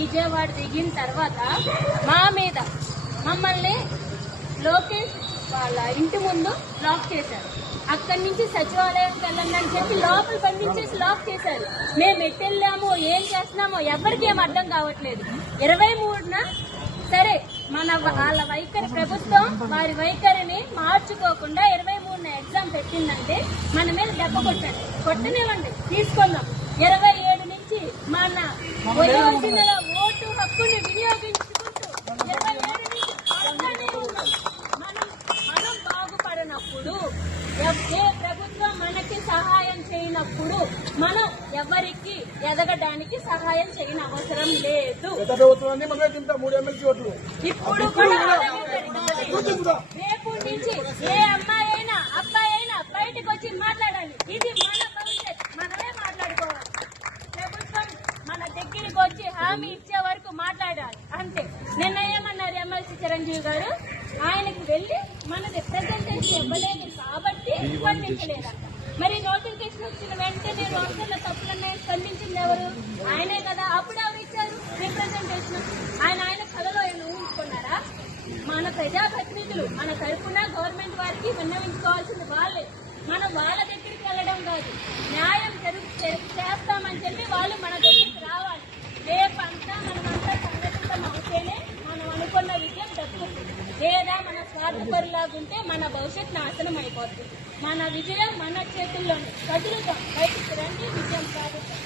విజయవాడ దిగిన తర్వాత మా మీద మమ్మల్ని లోకేష్ వాళ్ళ ఇంటి ముందు లాక్ చేశారు. అక్కడి నుంచి సచివాలయంకి వెళ్ళండి అని చెప్పి లోపల బంధించేసి లాక్ చేశారు. మేము ఎటు వెళ్ళామో ఏం చేస్తున్నామో ఎవరికి ఏం అర్థం కావట్లేదు. ఇరవై మూడున సరే మన వాళ్ళ వైఖరి ప్రభుత్వం వారి వైఖరిని మార్చుకోకుండా ఇరవై మూడున ఎగ్జామ్ పెట్టిందంటే మన మీద దెబ్బ కొట్టండి కొట్టనివ్వండి తీసుకుందాం. ఇరవై ఏడు నుంచి మన వయోజనుల ఓటు హక్కుని వినియోగించుకుంటూ ఇరవై ఏడు నుంచి ఆడుతూనే ఉన్నాం. మనం మనం బాగుపడినప్పుడు ఏ ప్రభుత్వం మనకి సహాయం చేయనప్పుడు మనం ఎవరికి ఎదగడానికి సహాయం చేయని అవసరం లేదు. ఇప్పుడు కూడా. రేపు నుంచి ఏ అమ్మాయి అయినా అబ్బాయి అయినా బయటకు వచ్చి మాట్లాడాలి. ఇది మన భవిష్యత్. మనమే మాట్లాడుకోవాలి. ప్రభుత్వం మన దగ్గరికి వచ్చి హామీ ఇచ్చే వరకు మాట్లాడాలి. అంతే. నిన్న ఏమన్నారు ఎమ్మెల్సీ చిరంజీవి గారు? ఆయనకి వెళ్ళి మన రిప్రజెంటేషన్ ఇవ్వలేదు కాబట్టి మరి నోటిఫికేషన్ వచ్చిన వెంటనే రోడ్ల తప్పులన్నాయి స్పందించింది ఎవరు? ఆయనే కదా. అప్పుడు ఎవరు ఇచ్చారు రిప్రజెంటేషన్ ఆయన ఆయన కళలో ఊహించుకున్నారా? మన ప్రజాప్రతినిధులు మన తరఫున గవర్నమెంట్ వారికి విన్నవించుకోవాల్సింది వాళ్ళే. మనం వాళ్ళ దగ్గరికి వెళ్ళడం కాదు న్యాయం జరుగు చే- చేస్తామని చెప్పి వాళ్ళు మన దగ్గరికి రావాలి రేపంతా మనమంతా సంఘటితం అవుతేనే మనం అనుకున్న విజయం దక్కుతుంది లేదా మన స్వార్థపరులాగుంటే మన భవిష్యత్ నాశనం అయిపోతుంది మన విజయం మన చేతుల్లోనే. కదులుతాం బయటికి రండి విజయం సాగుతాం